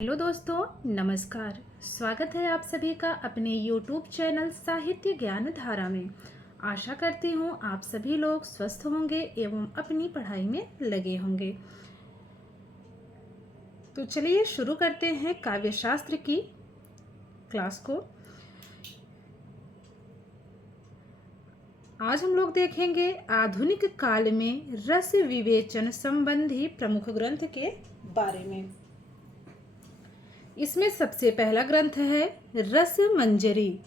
Hello दोस्तों, नमस्कार। स्वागत है आप सभी का अपने YouTube चैनल साहित्य ज्ञान धारा में। आशा करती हूँ आप सभी लोग स्वस्थ होंगे एवं अपनी पढ़ाई में लगे होंगे। तो चलिए शुरू करते हैं काव्य शास्त्र की क्लास को। आज हम लोग देखेंगे आधुनिक काल में रस विवेचन संबंधी प्रमुख ग्रंथ के बारे में। इसमें सबसे पहला ग्रंथ है रस मंजरी।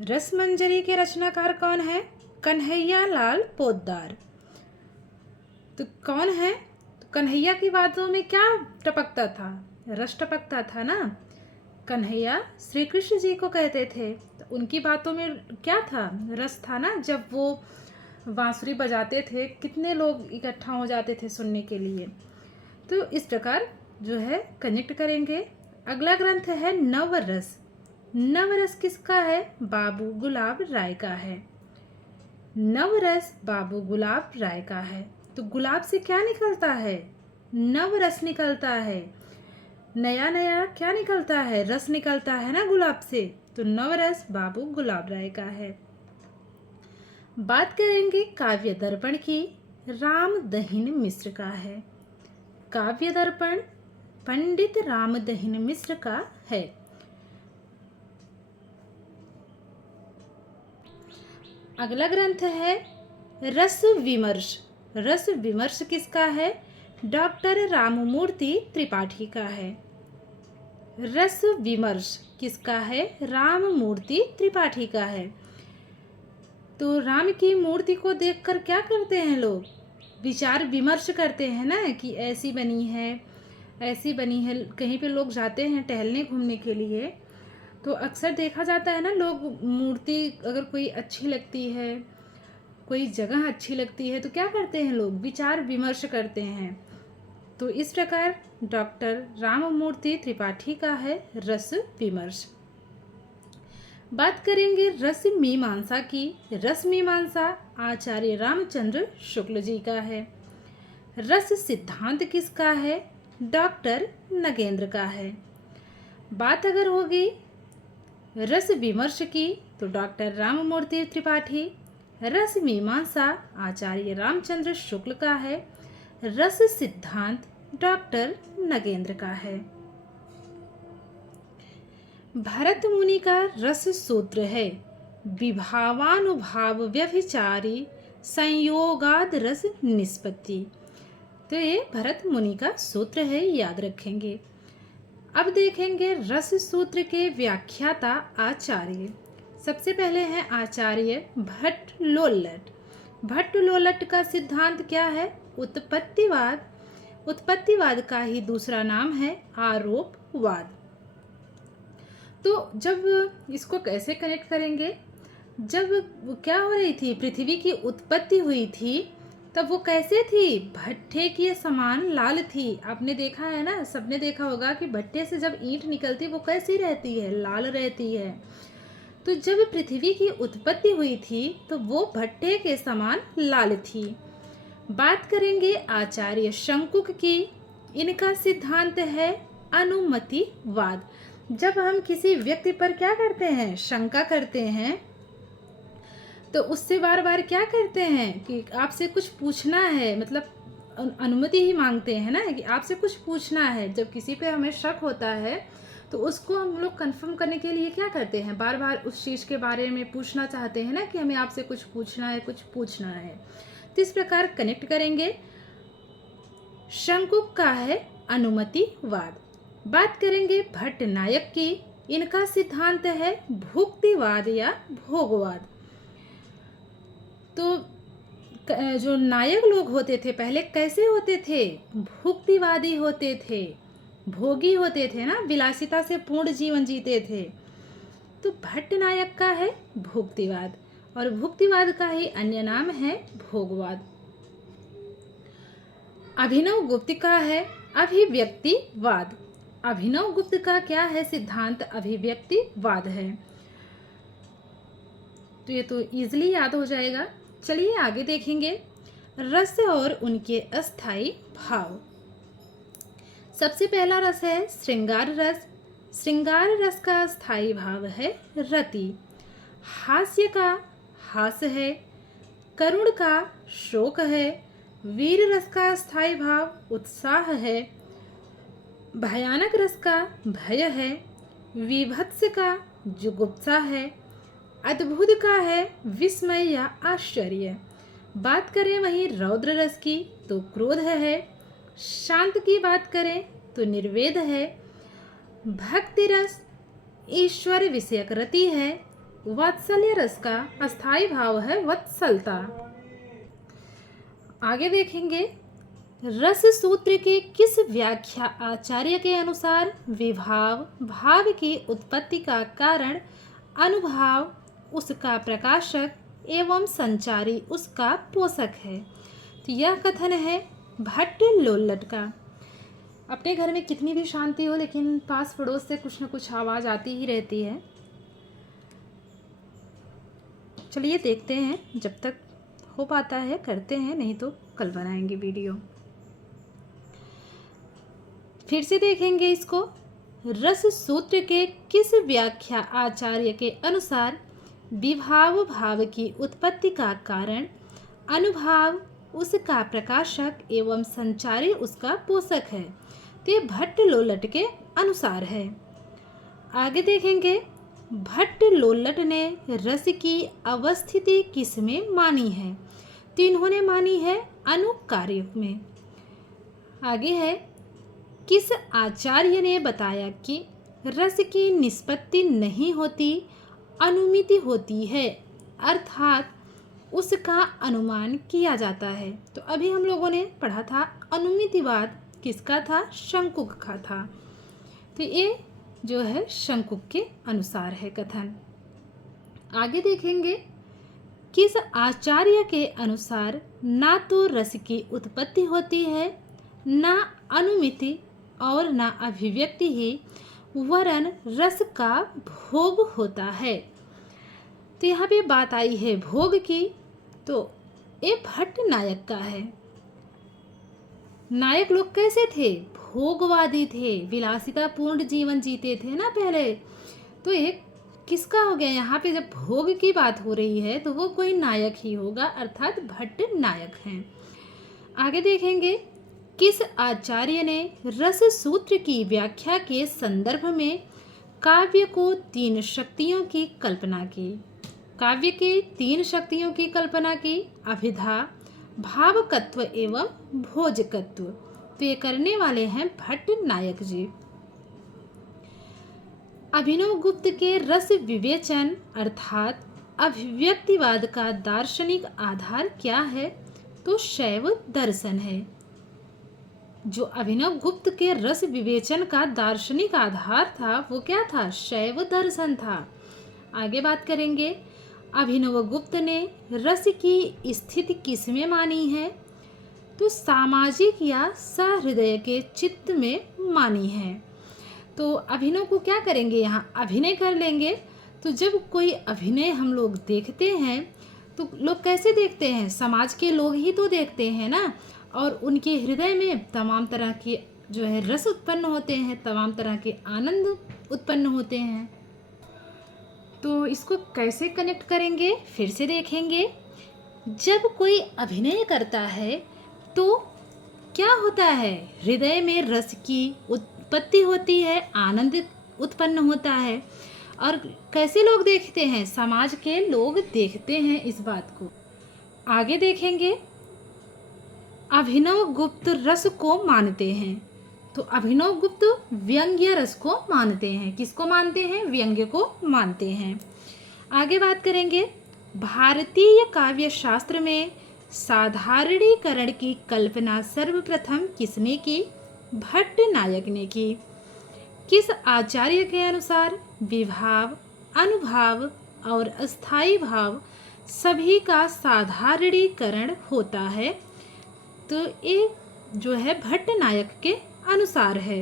रस मंजरी के रचनाकार कौन है? कन्हैया लाल पोद्दार। तो कौन है? तो कन्हैया की बातों में क्या टपकता था? रस टपकता था ना। कन्हैया श्री कृष्ण जी को कहते थे, तो उनकी बातों में क्या था? रस था ना। जब वो बांसुरी बजाते थे, कितने लोग इकट्ठा हो जाते थे सुनने के लिए। तो इस प्रकार जो है कनेक्ट करेंगे। अगला ग्रंथ है नवरस। नवरस किसका है? बाबू गुलाब राय का है। नवरस बाबू गुलाब राय का है। तो गुलाब से क्या निकलता है? नवरस निकलता है। नया नया क्या निकलता है? रस निकलता है ना गुलाब से। तो नवरस बाबू गुलाब राय का है। बात करेंगे काव्य दर्पण की। रामदहिन मिश्र का है। काव्य दर्पण पंडित रामदहिन मिश्र का है। अगला ग्रंथ है रस विमर्श। रस विमर्श किसका है? डॉक्टर राममूर्ति त्रिपाठी का है। रस विमर्श किसका है? राममूर्ति त्रिपाठी का है। तो राम की मूर्ति को देखकर क्या करते हैं लोग? विचार विमर्श करते हैं ना, कि ऐसी बनी है, ऐसी बनी है। कहीं पे लोग जाते हैं टहलने घूमने के लिए, तो अक्सर देखा जाता है ना, लोग मूर्ति अगर कोई अच्छी लगती है, कोई जगह अच्छी लगती है, तो क्या करते हैं लोग? विचार विमर्श करते हैं। तो इस प्रकार डॉक्टर राममूर्ति त्रिपाठी का है रस विमर्श। बात करेंगे रस मीमांसा की। रस मीमांसा आचार्य रामचंद्र शुक्ल जी का है। रस सिद्धांत किसका है? डॉक्टर नगेंद्र का है। बात अगर होगी रस विमर्श की, तो डॉक्टर राममूर्ति त्रिपाठी। रस मीमांसा आचार्य रामचंद्र शुक्ल का है। रस सिद्धांत डॉक्टर नगेंद्र का है। भरत मुनि का रस सूत्र है विभावानुभाव व्यभिचारी संयोगाद रस निष्पत्ति। तो ये भरत मुनि का सूत्र है, याद रखेंगे। अब देखेंगे रस सूत्र के व्याख्याता आचार्य। सबसे पहले है आचार्य भट्टलोल्लट। भट्टलोल्लट का सिद्धांत क्या है? उत्पत्तिवाद। उत्पत्तिवाद का ही दूसरा नाम है आरोपवाद। तो जब इसको कैसे कनेक्ट करेंगे? जब क्या हो रही थी, पृथ्वी की उत्पत्ति हुई थी, तब वो कैसे थी? भट्ठे के समान लाल थी। आपने देखा है ना, सबने देखा होगा कि भट्ठे से जब ईंट निकलती वो कैसी रहती है? लाल रहती है। तो जब पृथ्वी की उत्पत्ति हुई थी तो वो भट्ठे के समान लाल थी। बात करेंगे आचार्य शंकुक की। इनका सिद्धांत है अनुमतिवाद। जब हम किसी व्यक्ति पर क्या करते हैं? शंका करते हैं, तो उससे बार बार क्या करते हैं कि आपसे कुछ पूछना है, मतलब अनुमति ही मांगते हैं ना, कि आपसे कुछ पूछना है। जब किसी पे हमें शक होता है तो उसको हम लोग कंफर्म करने के लिए क्या करते हैं? बार बार उस चीज़ के बारे में पूछना चाहते हैं ना, कि हमें आपसे कुछ पूछना है, कुछ पूछना है। तो इस प्रकार कनेक्ट करेंगे। शंकुक का है अनुमतिवाद। बात करेंगे भट्ट नायक की। इनका सिद्धांत है भुक्तिवाद या भोगवाद। तो जो नायक लोग होते थे पहले कैसे होते थे? भुक्तिवादी होते थे, भोगी होते थे ना, विलासिता से पूर्ण जीवन जीते थे। तो भट्ट नायक का है भुक्तिवाद, और भुक्तिवाद का ही अन्य नाम है भोगवाद। अभिनव गुप्त का है अभिव्यक्तिवाद। अभिनव गुप्त का क्या है सिद्धांत? अभिव्यक्तिवाद है। तो ये तो इजीली याद हो जाएगा। चलिए आगे देखेंगे रस और उनके अस्थाई भाव। सबसे पहला रस है श्रृंगार रस। श्रृंगार रस का स्थायी भाव है रति। हास्य का हास है। करुण का शोक है। वीर रस का स्थायी भाव उत्साह है। भयानक रस का भय है। विभत्स का जुगुप्सा है। अद्भुत का है विस्मय या आश्चर्य। बात करें वहीं रौद्र रस की तो क्रोध है। शांत की बात करें तो निर्वेद है। भक्ति रस ईश्वर विषयक रति है। वात्सल्य रस का अस्थायी भाव है वत्सलता। आगे देखेंगे रस सूत्र के किस व्याख्या आचार्य के अनुसार विभाव भाव की उत्पत्ति का कारण, अनुभाव उसका प्रकाशक एवं संचारी उसका पोषक है। तो यह कथन है भट्ट लोल्लट का। अपने घर में कितनी भी शांति हो लेकिन पास पड़ोस से कुछ न कुछ आवाज़ आती ही रहती है। चलिए देखते हैं, जब तक हो पाता है करते हैं, नहीं तो कल बनाएंगे वीडियो। फिर से देखेंगे इसको। रस सूत्र के किस व्याख्या आचार्य के अनुसार विभाव भाव की उत्पत्ति का कारण, अनुभाव उसका प्रकाशक एवं संचारी उसका पोषक है। तो ये भट्ट लोल्लट के अनुसार है। आगे देखेंगे भट्ट लोल्लट ने रस की अवस्थिति किस में मानी है। तो इन्होंने मानी है अनुकार्य में। आगे है किस आचार्य ने बताया कि रस की निष्पत्ति नहीं होती, अनुमिति होती है, अर्थात उसका अनुमान किया जाता है। तो अभी हम लोगों ने पढ़ा था अनुमितिवाद किसका था, शंकुक का था। तो ये जो है शंकुक के अनुसार है कथन। आगे देखेंगे किस आचार्य के अनुसार ना तो रस की उत्पत्ति होती है, ना अनुमिति और ना अभिव्यक्ति ही, वरन रस का भोग होता है। तो यहाँ पे बात आई है भोग की, तो ये भट्ट नायक का है। नायक लोग कैसे थे, भोगवादी थे, विलासिता पूर्ण जीवन जीते थे ना पहले। तो एक किसका हो गया यहाँ पे, जब भोग की बात हो रही है तो वो कोई नायक ही होगा, अर्थात भट्ट नायक हैं। आगे देखेंगे किस आचार्य ने रस सूत्र की व्याख्या के संदर्भ में काव्य को 3 शक्तियों की कल्पना की। काव्य के 3 शक्तियों की कल्पना की, अभिधा, भावकत्व एवं भोजकत्व। तो ये करने वाले हैं भट्ट नायक जी। अभिनव गुप्त के रस विवेचन अर्थात अभिव्यक्तिवाद का दार्शनिक आधार क्या है, तो शैव दर्शन है। जो अभिनव गुप्त के रस विवेचन का दार्शनिक आधार था वो क्या था, शैव दर्शन था। आगे बात करेंगे अभिनव गुप्त ने रस की स्थिति किस में मानी है, तो सामाजिक या सहृदय के चित्त में मानी है। तो अभिनव को क्या करेंगे, यहाँ अभिनय कर लेंगे। तो जब कोई अभिनय हम लोग देखते हैं तो लोग कैसे देखते हैं, समाज के लोग ही तो देखते हैं ना, और उनके हृदय में तमाम तरह के जो है रस उत्पन्न होते हैं, तमाम तरह के आनंद उत्पन्न होते हैं। तो इसको कैसे कनेक्ट करेंगे, फिर से देखेंगे। जब कोई अभिनय करता है तो क्या होता है, हृदय में रस की उत्पत्ति होती है, आनंद उत्पन्न होता है। और कैसे लोग देखते हैं, समाज के लोग देखते हैं इस बात को। आगे देखेंगे अभिनव गुप्त रस को मानते हैं। तो अभिनव गुप्त व्यंग्य रस को मानते हैं। किसको मानते हैं, व्यंग्य को मानते हैं। आगे बात करेंगे भारतीय काव्य शास्त्र में साधारणीकरण की कल्पना सर्वप्रथम किसने की, भट्ट नायक ने की। किस आचार्य के अनुसार विभाव, अनुभाव और अस्थायी भाव सभी का साधारणीकरण होता है, तो ये जो है भट्ट नायक के अनुसार है।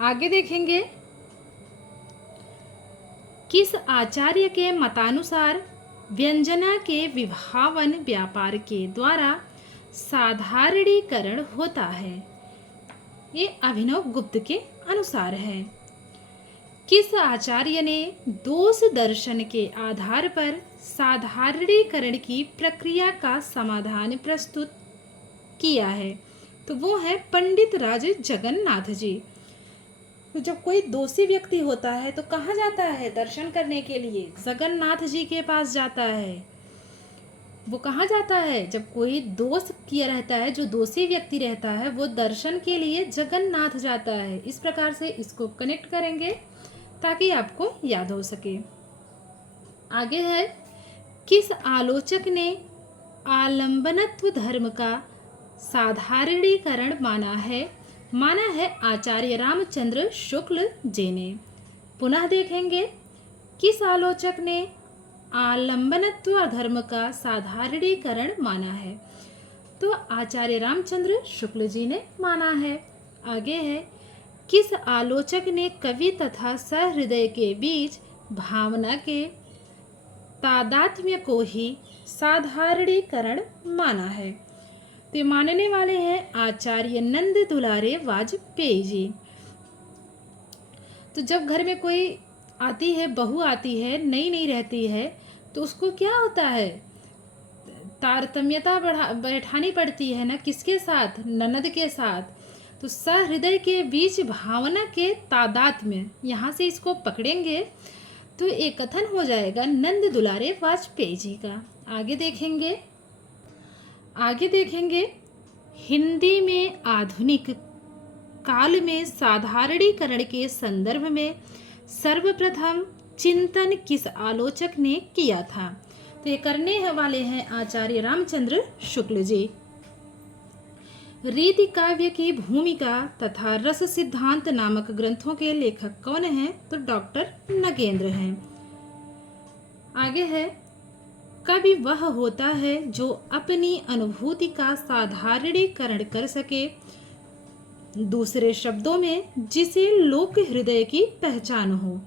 आगे देखेंगे किस आचार्य के मतानुसार व्यंजना के विभावन व्यापार के द्वारा साधारणीकरण होता है। ये अभिनव गुप्त के अनुसार है। किस आचार्य ने दोष दर्शन के आधार पर साधारणीकरण की प्रक्रिया का समाधान प्रस्तुत किया है? तो वो है पंडित राज जगन्नाथ जी। तो जब कोई दोषी व्यक्ति होता है तो कहाँ जाता है दर्शन करने के लिए? जगन्नाथ जी के पास जाता है। वो कहाँ जाता है? जब कोई दोष किया रहता है, जो दोषी व्यक्ति रहता है, वो दर्शन के लिए जगन्नाथ जाता है। इस प्रकार से इसको कनेक्ट करेंगे ताकि आपको याद हो सके। आगे है, किस आलोचक ने आलंबनत्व धर्म का साधारणीकरण माना है? माना है आचार्य रामचंद्र शुक्ल जी ने। पुनः देखेंगे, किस आलोचक ने आलंबनत्व धर्म का साधारणीकरण माना है? तो आचार्य रामचंद्र शुक्ल जी ने माना है। आगे है, किस आलोचक ने कवि तथा सहृदय के बीच भावना के तादात्म्य को ही साधारणीकरण माना है? तो मानने वाले हैं आचार्य नंद दुलारे वाजपेयी जी। तो जब घर में कोई आती है, बहू आती है, नई नई रहती है, तो उसको क्या होता है, तारतम्यता बैठानी पड़ती है ना, किसके साथ? ननद के साथ। तो सहृदय के बीच भावना के तादात्म्य, यहाँ से इसको पकड़ेंगे तो एक कथन हो जाएगा नंद दुलारे वाजपेयी जी का। आगे देखेंगे, हिंदी में आधुनिक काल में साधारणीकरण के संदर्भ में सर्वप्रथम चिंतन किस आलोचक ने किया था? तो ये करने वाले हैं आचार्य रामचंद्र शुक्ल जी। रीति काव्य की भूमिका तथा रस सिद्धांत नामक ग्रंथों के लेखक कौन हैं? तो डॉक्टर नगेंद्र हैं। आगे है, कवि वह होता है जो अपनी अनुभूति का साधारणीकरण कर सके, दूसरे शब्दों में जिसे लोक हृदय की पहचान हो।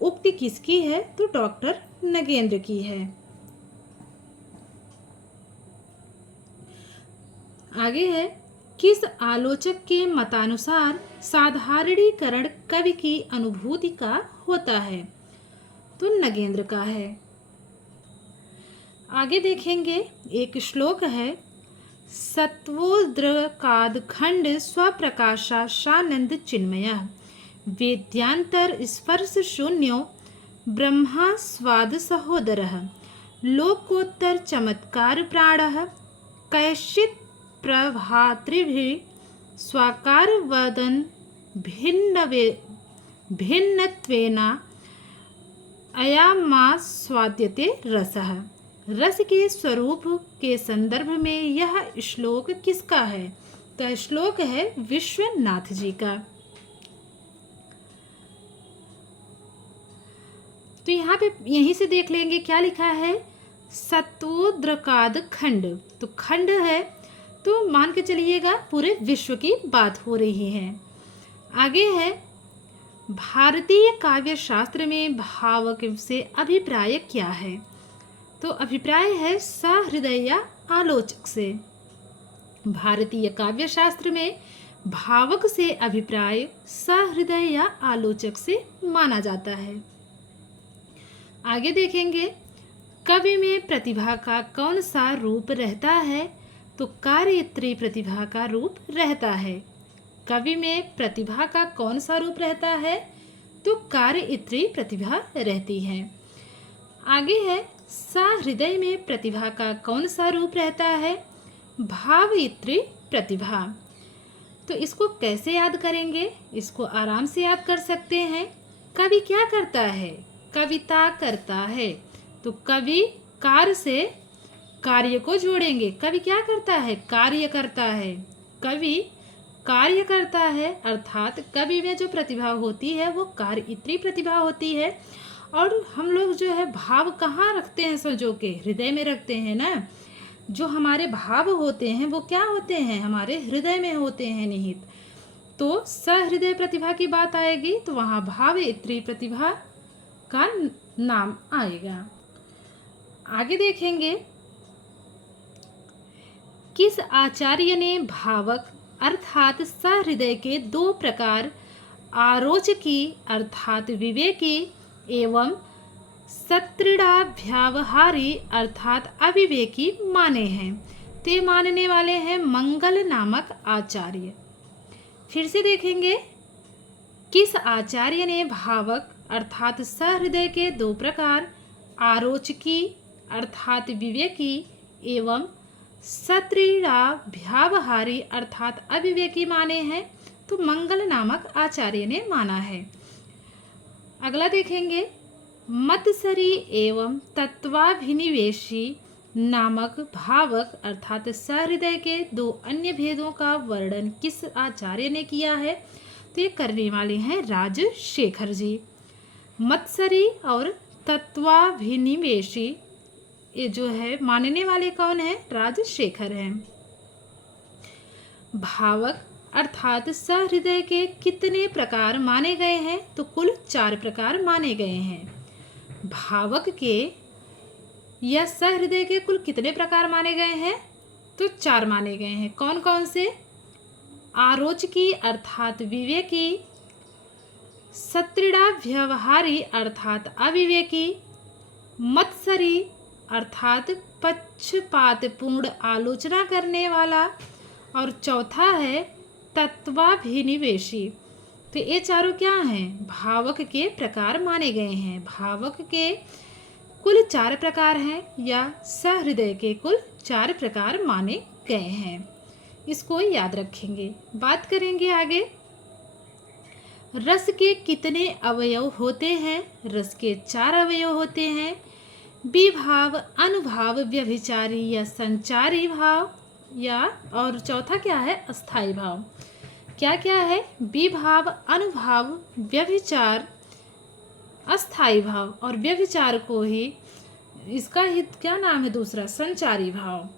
उक्ति किसकी है? तो डॉक्टर नगेंद्र की है। आगे है, किस आलोचक के मतानुसार साधारणीकरण कवि की अनुभूति का होता है? तो नगेंद्र का है। आगे देखेंगे, एक श्लोक है, सत्वोद्रकाद खंड स्वप्रकाशा शानंद चिन्मय वेद्यांतर स्पर्श शून्यो ब्रह्मा स्वाद सहोदरः लोकोत्तर चमत्कार प्राणः कैश्चित् प्रभातृभिः स्वाकार वदन भिन्नत्वेना अयमास्वाद्यते रसः। रस के स्वरूप के संदर्भ में यह श्लोक किसका है? तो श्लोक है विश्वनाथ जी का। तो यहाँ पे यहीं से देख लेंगे क्या लिखा है, सत्वोद्रकाद खंड। तो खंड है तो मान के चलिएगा पूरे विश्व की बात हो रही है। आगे है, भारतीय काव्य शास्त्र में भावक से अभिप्राय क्या है? तो अभिप्राय है सहृदय या आलोचक से। भारतीय काव्य शास्त्र में भावक से अभिप्राय सहृदय या आलोचक से माना जाता है। आगे देखेंगे, कवि में प्रतिभा का कौन सा रूप रहता है? तो कार्यत्री प्रतिभा का रूप रहता है। कवि में प्रतिभा का कौन सा रूप रहता है? तो कार्यत्री प्रतिभा रहती है। आगे है, सहृदय में प्रतिभा का कौन सा रूप रहता है? भावयित्री प्रतिभा। तो इसको कैसे याद करेंगे? इसको आराम से याद कर सकते हैं। कवि क्या करता है? कविता करता है। तो कवि कार्य से कार्य को जोड़ेंगे। कवि क्या करता है? कार्य करता है। कवि कार्य करता है, अर्थात कवि में जो प्रतिभा होती है वो कार्यित्री प्रतिभा होती है। और हम लोग जो है भाव कहाँ रखते हैं? समझो के हृदय में रखते हैं ना। जो हमारे भाव होते हैं वो क्या होते हैं? हमारे हृदय में होते हैं निहित। तो सहृदय प्रतिभा की बात आएगी तो वहाँ भावयित्री प्रतिभा का नाम आएगा। आगे देखेंगे, किस आचार्य ने भावक अर्थात सहृदय के दो प्रकार आरोचकी अर्थात विवेकी एवं सत्रिणाभ्यावहारी अर्थात अविवेकी माने हैं। ते मानने वाले हैं मंगल नामक आचार्य। फिर से देखेंगे, किस आचार्य ने भावक अर्थात सहृदय के दो प्रकार आरोचकी अर्थात विवेकी एवं सत्रिणाभ्यावहारी अर्थात अविवेकी माने हैं? तो मंगल नामक आचार्य ने माना है। अगला देखेंगे, मत्सरी एवं तत्वाभिनिवेशी नामक भावक अर्थात सहृदय के दो अन्य भेदों का वर्णन किस आचार्य ने किया है? तो ये करने वाले हैं राजशेखर जी। मत्सरी और तत्वाभिनिवेशी ये जो है मानने वाले कौन है? राजशेखर हैं। भावक अर्थात सहृदय के कितने प्रकार माने गए हैं? तो कुल 4 प्रकार माने गए हैं। भावक के या सहृदय के कुल कितने प्रकार माने गए हैं? तो 4 माने गए हैं। कौन कौन से? आरोचकी अर्थात विवेकी, सत्रिणाभ्यावहारी अर्थात अविवेकी, मत्सरी अर्थात पक्षपातपूर्ण आलोचना करने वाला, और चौथा है तत्वाभिनिवेशी। तो ये चारों क्या हैं? भावक के प्रकार माने गए हैं। भावक के कुल 4 प्रकार हैं या सहृदय के कुल 4 प्रकार माने गए हैं। इसको याद रखेंगे। बात करेंगे आगे, रस के कितने अवयव होते हैं? रस के 4 अवयव होते हैं। विभाव, अनुभाव, व्यभिचारी या संचारी भाव, या और चौथा क्या है? अस्थाई भाव। क्या क्या है? विभाव, अनुभाव, व्यभिचार, अस्थाई भाव। और व्यभिचार को ही इसका ही क्या नाम है दूसरा? संचारी भाव।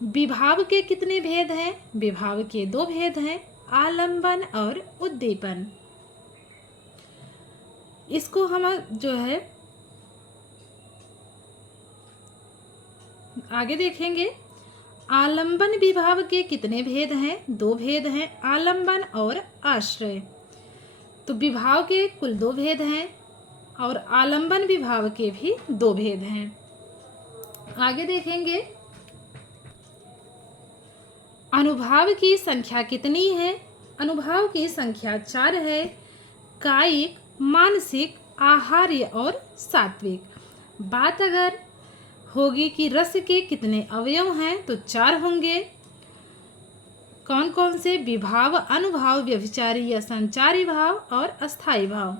विभाव के कितने भेद हैं? विभाव के 2 भेद हैं, आलंबन और उद्दीपन। इसको हम जो है आगे देखेंगे। आलंबन विभाव के कितने भेद हैं? 2 भेद हैं, आलंबन और आश्रय। तो विभाव के कुल 2 भेद हैं और आलंबन विभाव के भी 2 भेद हैं। आगे देखेंगे, अनुभाव की संख्या कितनी है? अनुभाव की संख्या 4 है, कायिक, मानसिक, आहार्य और सात्विक। बात अगर होगी कि रस के कितने अवयव हैं, तो 4 होंगे। कौन कौन से? विभाव, अनुभाव, व्यभिचारी या संचारी भाव और अस्थाई भाव।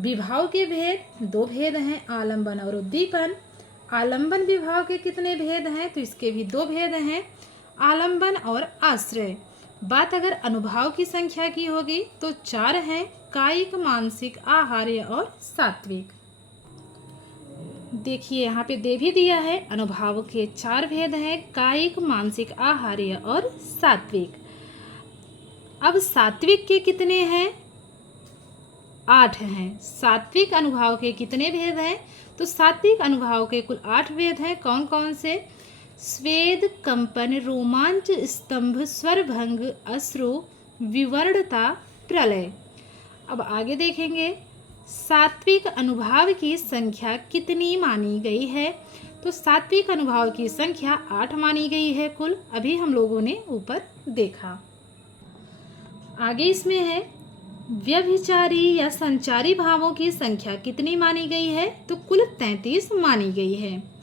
विभाव के भेद 2 भेद हैं, आलंबन और उद्दीपन। आलंबन विभाव के कितने भेद हैं? तो इसके भी 2 भेद हैं, आलंबन और आश्रय। बात अगर अनुभाव की संख्या की होगी तो 4 हैं, कायिक, मानसिक, आहार्य और सात्विक। देखिए यहाँ पे दे भी दिया है, अनुभाव के 4 भेद हैं, कायिक, मानसिक, आहार्य और सात्विक। अब सात्विक के कितने हैं? 8 हैं। सात्विक अनुभाव के कितने भेद हैं? तो सात्विक अनुभाव के कुल 8 भेद हैं। कौन कौन से? स्वेद, कंपन, रोमांच, स्तंभ, स्वरभंग, अश्रु, विवर्णता, प्रलय। अब आगे देखेंगे, सात्विक अनुभाव की संख्या कितनी मानी गई है? तो सात्विक अनुभाव की संख्या 8 मानी गई है कुल। अभी हम लोगों ने ऊपर देखा। आगे इसमें है, व्यभिचारी या संचारी भावों की संख्या कितनी मानी गई है? तो कुल 33 मानी गई है।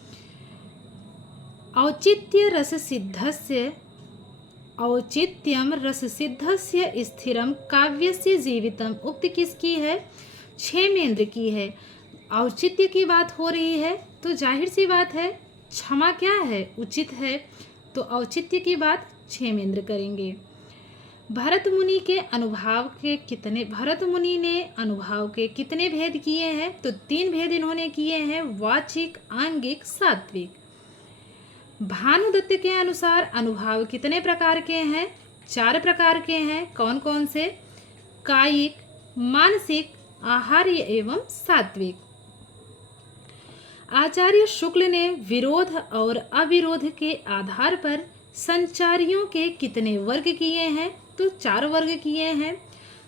औचित्य रस सिद्धस्य, औचित्यम रस सिद्धस्य स्थिरम काव्यस्य जीवितम उक्त किसकी है? क्षेमेंद्र की है। औचित्य की बात हो रही है तो जाहिर सी बात है क्षमा क्या है? उचित है। तो औचित्य की बात क्षेमेंद्र करेंगे। भरत मुनि के अनुभाव के कितने? भरत मुनि ने अनुभाव के कितने भेद किए हैं? तो 3 भेद इन्होंने किए हैं, वाचिक, आंगिक, सात्विक। भानुदत्त के अनुसार अनुभाव कितने प्रकार के हैं? 4 प्रकार के हैं। कौन कौन से? कायिक, मानसिक, आहार्य एवं सात्विक। आचार्य शुक्ल ने विरोध और अविरोध के आधार पर संचारियों के कितने वर्ग किए हैं? तो 4 वर्ग किए हैं।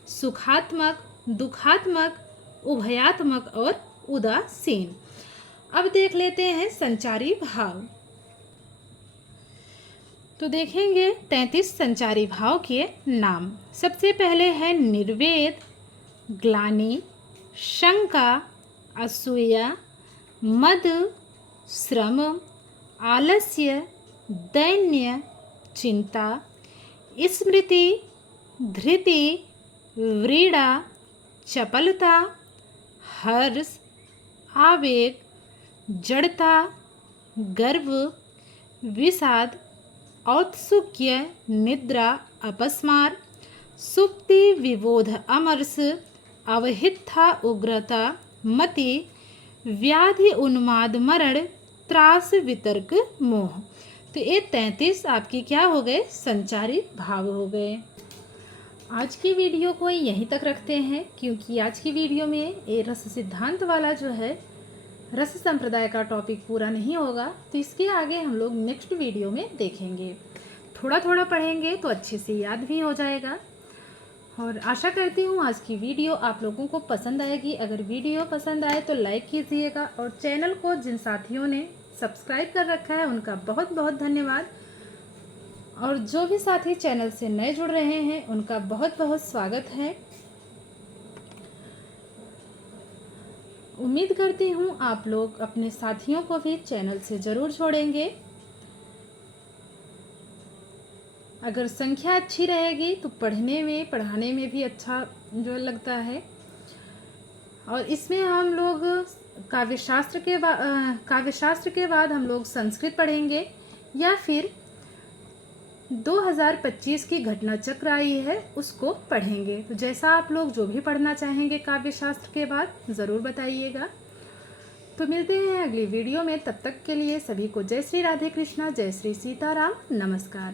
सुखात्मक, दुखात्मक, उभयात्मक और उदासीन। अब देख लेते हैं संचारी भाव। तो देखेंगे 33 संचारी भाव के नाम। सबसे पहले है निर्वेद, ग्लानि, शंका, असूया, मद, श्रम, आलस्य, दैन्य, चिंता, स्मृति, धृति, व्रीड़ा, चपलता, हर्ष, आवेग, जड़ता, गर्व, विषाद, औत्सुक्य, निद्रा, अपस्मार, सुप्ति, विबोध, अमरस, अवहित्था, उग्रता, मति, व्याधि, उन्माद, मरण, त्रास, वितर्क, मोह। तो ये 33 आपकी क्या हो गए? संचारी भाव हो गए। आज की वीडियो को यहीं तक रखते हैं, क्योंकि आज की वीडियो में ये रस सिद्धांत वाला जो है रस संप्रदाय का टॉपिक पूरा नहीं होगा, तो इसके आगे हम लोग नेक्स्ट वीडियो में देखेंगे। थोड़ा थोड़ा पढ़ेंगे तो अच्छे से याद भी हो जाएगा। और आशा करती हूँ आज की वीडियो आप लोगों को पसंद आएगी। अगर वीडियो पसंद आए तो लाइक कीजिएगा, और चैनल को जिन साथियों ने सब्सक्राइब कर रखा है उनका बहुत बहुत धन्यवाद। और जो भी साथी चैनल से नए जुड़ रहे हैं उनका बहुत बहुत स्वागत है। उम्मीद करती हूँ आप लोग अपने साथियों को भी चैनल से ज़रूर जोड़ेंगे। अगर संख्या अच्छी रहेगी तो पढ़ने में पढ़ाने में भी अच्छा जो लगता है। और इसमें हम लोग काव्यशास्त्र के बाद हम लोग संस्कृत पढ़ेंगे, या फिर 2025 की घटना चक्र आई है उसको पढ़ेंगे। तो जैसा आप लोग जो भी पढ़ना चाहेंगे काव्यशास्त्र के बाद ज़रूर बताइएगा। तो मिलते हैं अगली वीडियो में, तब तक के लिए सभी को जय श्री राधे कृष्णा, जय श्री सीताराम, नमस्कार।